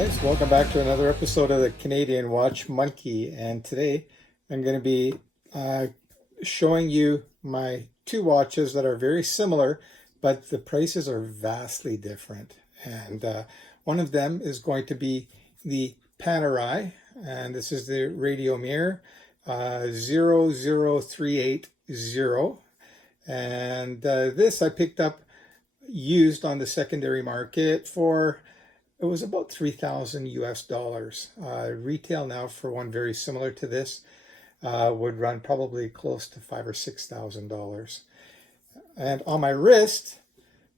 guys, welcome back to another episode of the Canadian Watch Monkey, and today I'm going to be showing you my two watches that are very similar, but the prices are vastly different. And one of them is going to be the Panerai, and this is the Radiomir 00380, and this I picked up used on the secondary market for, it was about 3,000 US dollars. Retail now for one very similar to this would run probably close to $5,000 or $6,000. And on my wrist,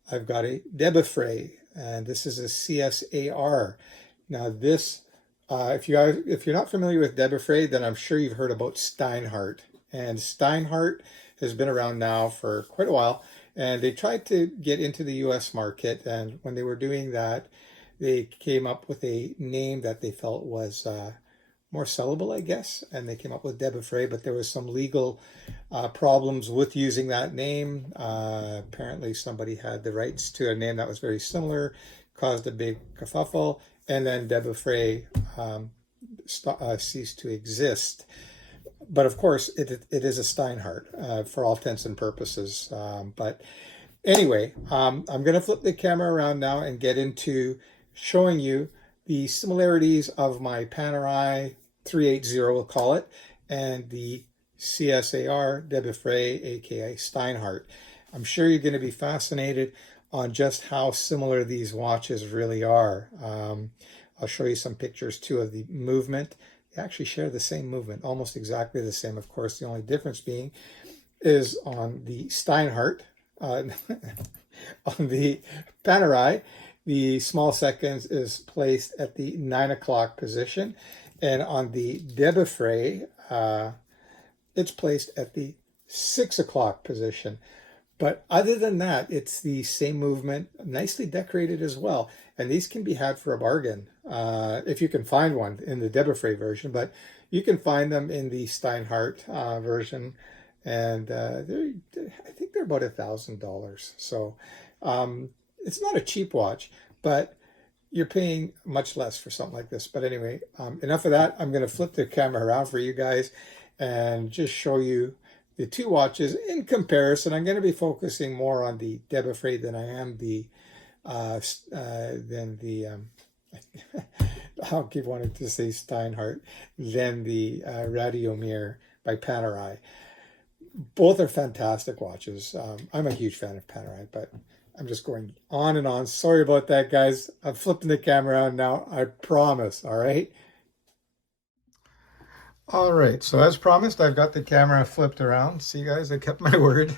I've got a Debaufre, and this is a CSAR. Now this, if you're not familiar with Debaufre, then I'm sure you've heard about Steinhart. And Steinhart has been around now for quite a while, and they tried to get into the US market, and when they were doing that, they came up with a name that they felt was more sellable, I guess, and they came up with Debaufre, but there was some legal problems with using that name. Apparently somebody had the rights to a name that was very similar, caused a big kerfuffle, and then Debaufre ceased to exist. But of course, it is a Steinhart for all intents and purposes. But anyway, I'm going to flip the camera around now and get into showing you the similarities of my Panerai 380, we'll call it, and the CSAR Debaufre, aka Steinhart. I'm sure you're going to be fascinated on just how similar these watches really are. I'll show you some pictures too of the movement. They actually share the same movement, almost exactly the same. Of course, the only difference being is on the Steinhart, on the Panerai, the small seconds is placed at the 9 o'clock position, and on the Debaufre, it's placed at the 6 o'clock position. But other than that, it's the same movement, nicely decorated as well. And these can be had for a bargain if you can find one in the Debaufre version, but you can find them in the Steinhart version, and I think they're about $1,000. So it's not a cheap watch, but you're paying much less for something like this. But anyway, enough of that. I'm going to flip the camera around for you guys and just show you the two watches in comparison. I'm going to be focusing more on the Debaufre than I am the I'll keep wanting to say Steinhart, than the Radiomir by Panerai. Both are fantastic watches. I'm a huge fan of Panerai, but I'm just going on and on. Sorry about that, guys. I'm flipping the camera on now, I promise, all right? All right, so as promised, I've got the camera flipped around. See, guys, I kept my word.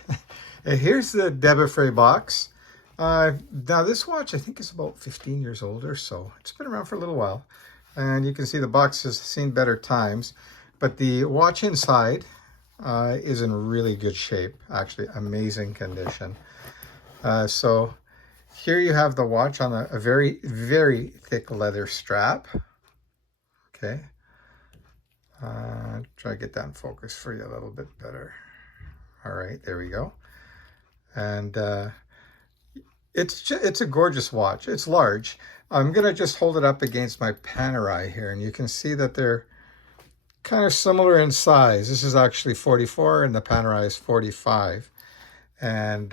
Here's the Debaufre box. Now, this watch, I think, is about 15 years old or so. It's been around for a little while. And you can see the box has seen better times. But the watch inside is in really good shape. Actually, amazing condition. So here you have the watch on a very, very thick leather strap. Okay. Try to get that in focus for you a little bit better. All right, there we go. And it's a gorgeous watch. It's large. I'm going to just hold it up against my Panerai here, and you can see that they're kind of similar in size. This is actually 44 and the Panerai is 45. And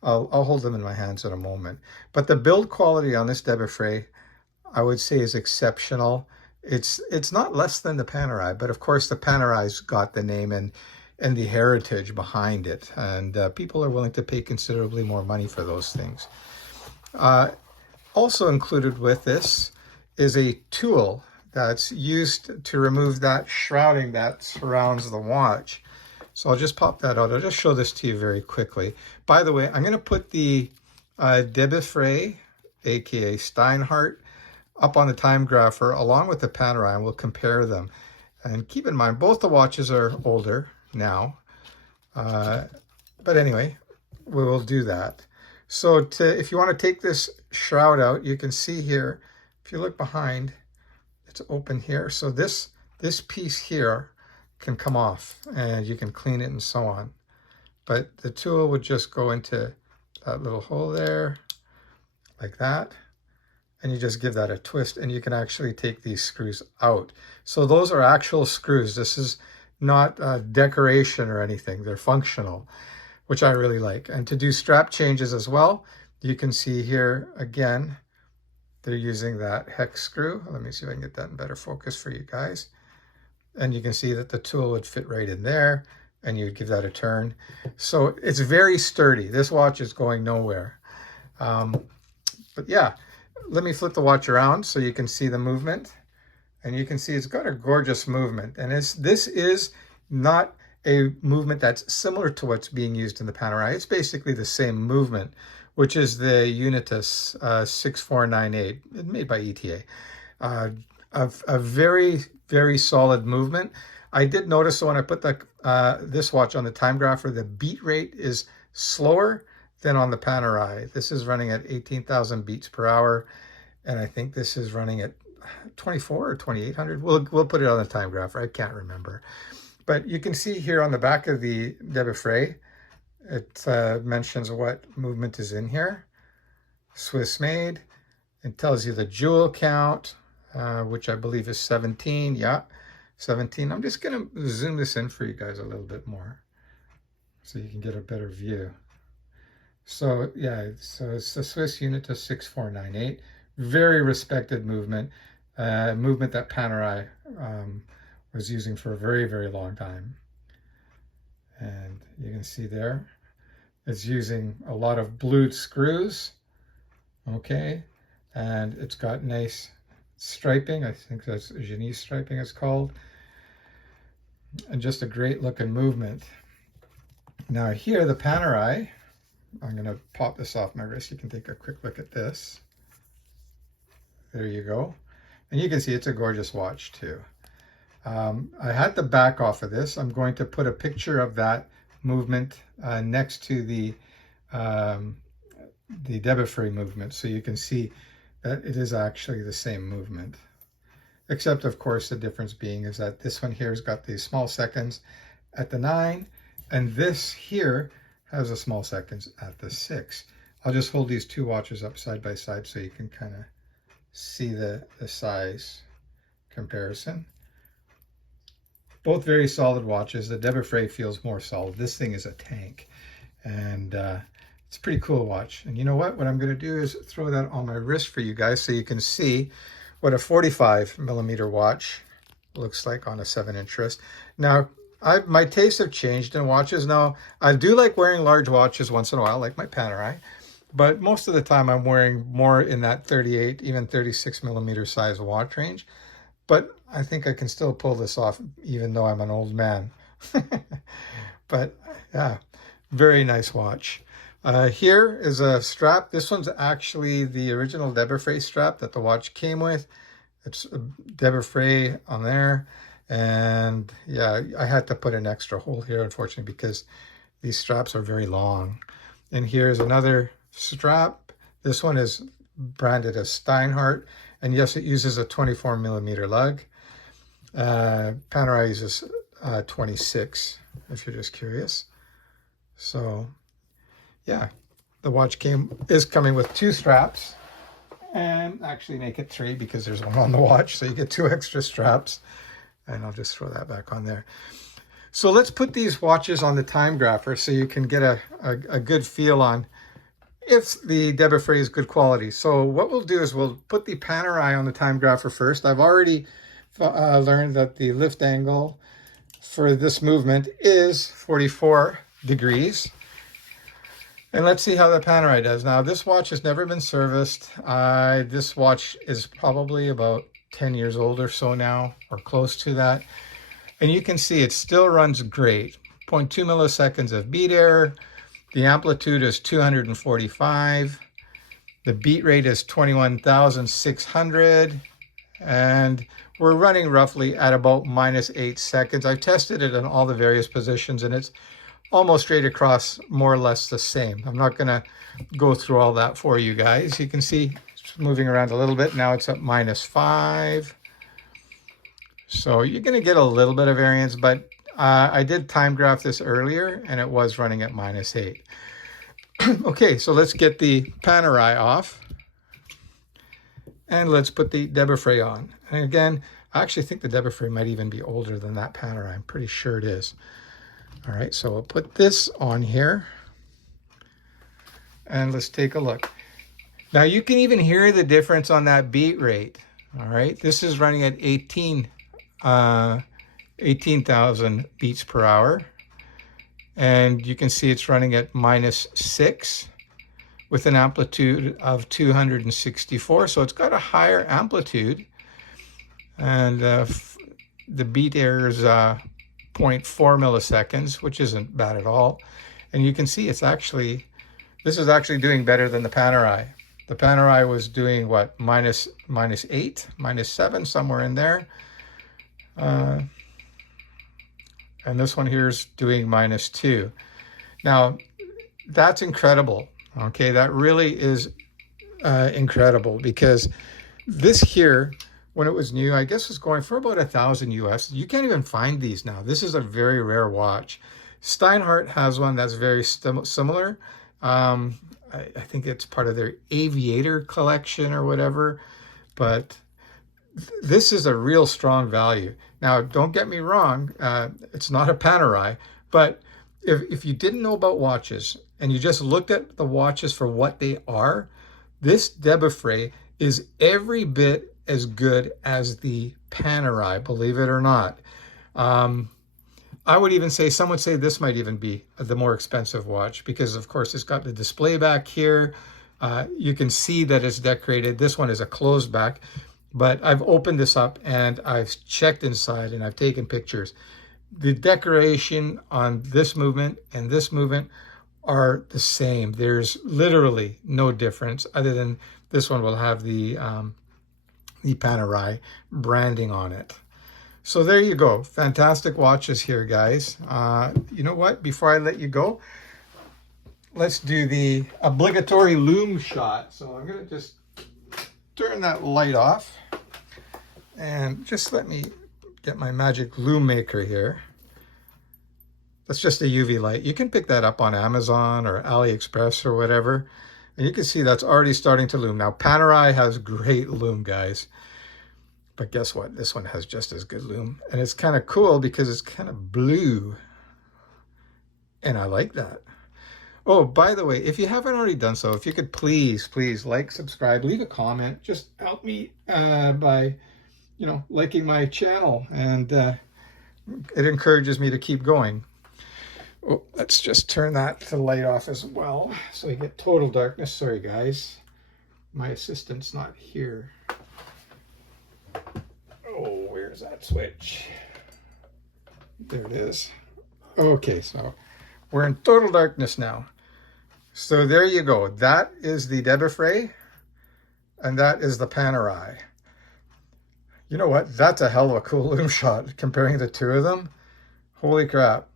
I'll hold them in my hands in a moment. But the build quality on this Debaufre, I would say, is exceptional. It's not less than the Panerai, but of course the Panerai's got the name and the heritage behind it, and people are willing to pay considerably more money for those things. Also included with this is a tool that's used to remove that shrouding that surrounds the watch. So I'll just pop that out. I'll just show this to you very quickly. By the way, I'm going to put the Debaufre, aka Steinhart, up on the time grapher along with the Panerai, and we'll compare them. And keep in mind, both the watches are older now. But anyway, we will do that. So if you want to take this shroud out, you can see here, if you look behind, it's open here. So this piece here can come off and you can clean it and so on. But the tool would just go into that little hole there, like that. and you just give that a twist, and you can actually take these screws out. So those are actual screws. This is not decoration or anything. They're functional, which I really like. And to do strap changes as well, you can see here again, they're using that hex screw. Let me see if I can get that in better focus for you guys. And you can see that the tool would fit right in there, and you give that a turn. So it's very sturdy. This watch is going nowhere. But yeah, let me flip the watch around so you can see the movement. And you can see it's got a gorgeous movement. And this is not a movement that's similar to what's being used in the Panerai. It's basically the same movement, which is the Unitas 6498, made by ETA. A very, very solid movement. I did notice when I put this watch on the time grapher, the beat rate is slower than on the Panerai. This is running at 18,000 beats per hour, and I think this is running at 24 or 2800. We'll put it on the time grapher. I can't remember. But you can see here on the back of the Debaufre, it mentions what movement is in here. Swiss made. It tells you the jewel count, which I believe is 17. Yeah, 17. I'm just going to zoom this in for you guys a little bit more so you can get a better view. So yeah, so it's the Swiss Unitas 6498. Very respected movement. Movement that Panerai was using for a very, very long time. And you can see there, it's using a lot of blued screws. Okay, and it's got nice striping. I think that's Genie striping it's called. And just a great looking movement. Now here, the Panerai, I'm going to pop this off my wrist. You can take a quick look at this. There you go. And you can see it's a gorgeous watch too. I had the back off of this. I'm going to put a picture of that movement next to the Debaufre movement, so you can see that it is actually the same movement. Except, of course, the difference being is that this one here has got these small seconds at the 9, and this here has a small seconds at the 6. I'll just hold these two watches up side by side so you can kind of see the size comparison. Both very solid watches. The Debaufre feels more solid. This thing is a tank, and it's a pretty cool watch. And you know what? What I'm going to do is throw that on my wrist for you guys so you can see what a 45 millimeter watch looks like on a 7-inch wrist. Now, my tastes have changed in watches. Now, I do like wearing large watches once in a while, like my Panerai, but most of the time I'm wearing more in that 38, even 36 millimeter size watch range. But I think I can still pull this off, even though I'm an old man. But yeah, very nice watch. Here is a strap. This one's actually the original Debaufre strap that the watch came with. It's a Debaufre on there. And yeah, I had to put an extra hole here, unfortunately, because these straps are very long. And here's another strap. This one is branded as Steinhart. And yes, it uses a 24 millimeter lug. Panerai uses 26, if you're just curious. So yeah, the watch is coming with 2 straps, and actually make it 3 because there's one on the watch, so you get 2 extra straps. And I'll just throw that back on there. So let's put these watches on the time grapher so you can get a good feel on if the Debaufre is good quality. So what we'll do is we'll put the Panerai on the time grapher first. I've already learned that the lift angle for this movement is 44 degrees. And let's see how the Panerai does. Now, this watch has never been serviced. This watch is probably about 10 years old or so now, or close to that. And you can see it still runs great. 0.2 milliseconds of beat error. The amplitude is 245. The beat rate is 21,600. And we're running roughly at about -8 seconds. I've tested it in all the various positions, and it's almost straight across, more or less the same. I'm not going to go through all that for you guys. You can see it's moving around a little bit. Now it's at -5. So you're going to get a little bit of variance, but I did time graph this earlier, and it was running at -8. Okay, so let's get the Panerai off. And let's put the Debaufre on. And again, I actually think the Debaufre might even be older than that Panerai. I'm pretty sure it is. All right, so we'll put this on here. And let's take a look. Now you can even hear the difference on that beat rate. All right, this is running at 18,000 beats per hour. And you can see it's running at -6 with an amplitude of 264. So it's got a higher amplitude. And the beat error is 0.4 milliseconds, which isn't bad at all. And you can see it's actually, this is actually doing better than the Panerai. The Panerai was doing what, -8, -7, somewhere in there. And this one here is doing -2. Now, that's incredible. Okay, that really is incredible, because this here, when it was new, I guess was going for about 1,000 US. You can't even find these now. This is a very rare watch. Steinhart has one that's very similar. I think it's part of their aviator collection or whatever, but this is a real strong value. Now, don't get me wrong, it's not a Panerai, but if you didn't know about watches and you just looked at the watches for what they are, this Debaufre is every bit as good as the Panerai, believe it or not. I would even say, some would say this might even be the more expensive watch, because of course it's got the display back here. You can see that it's decorated. This one is a closed back, but I've opened this up and I've checked inside and I've taken pictures. The decoration on this movement and this movement are the same. There's literally no difference, other than this one will have the Panerai branding on it. So there you go. Fantastic watches here, guys. You know what? Before I let you go, let's do the obligatory lume shot. So I'm going to just turn that light off. And just let me get my magic lume maker here. That's just a UV light. You can pick that up on Amazon or AliExpress or whatever. And you can see that's already starting to lume. Now, Panerai has great lume, guys. But guess what? This one has just as good lume. And it's kind of cool because it's kind of blue. And I like that. Oh, by the way, if you haven't already done so, if you could please like, subscribe, leave a comment. Just help me by, liking my channel. And it encourages me to keep going. Oh, let's just turn that light off as well, so you get total darkness. Sorry, guys. My assistant's not here. Oh, where's that switch? There it is. Okay, so we're in total darkness now. So there you go. That is the Debaufre, and that is the Panerai. You know what? That's a hell of a cool lume shot, comparing the two of them. Holy crap.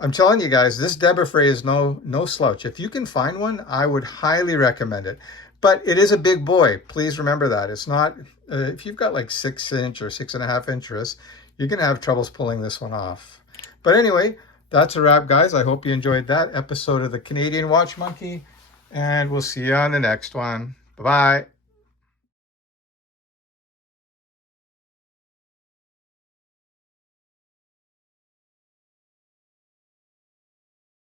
I'm telling you guys, this Debaufre is no slouch. If you can find one, I would highly recommend it. But it is a big boy. Please remember that. It's not, if you've got like 6-inch or 6.5-inch wrists, you're going to have troubles pulling this one off. But anyway, that's a wrap, guys. I hope you enjoyed that episode of the Canadian Watch Monkey, and we'll see you on the next one. Bye-bye.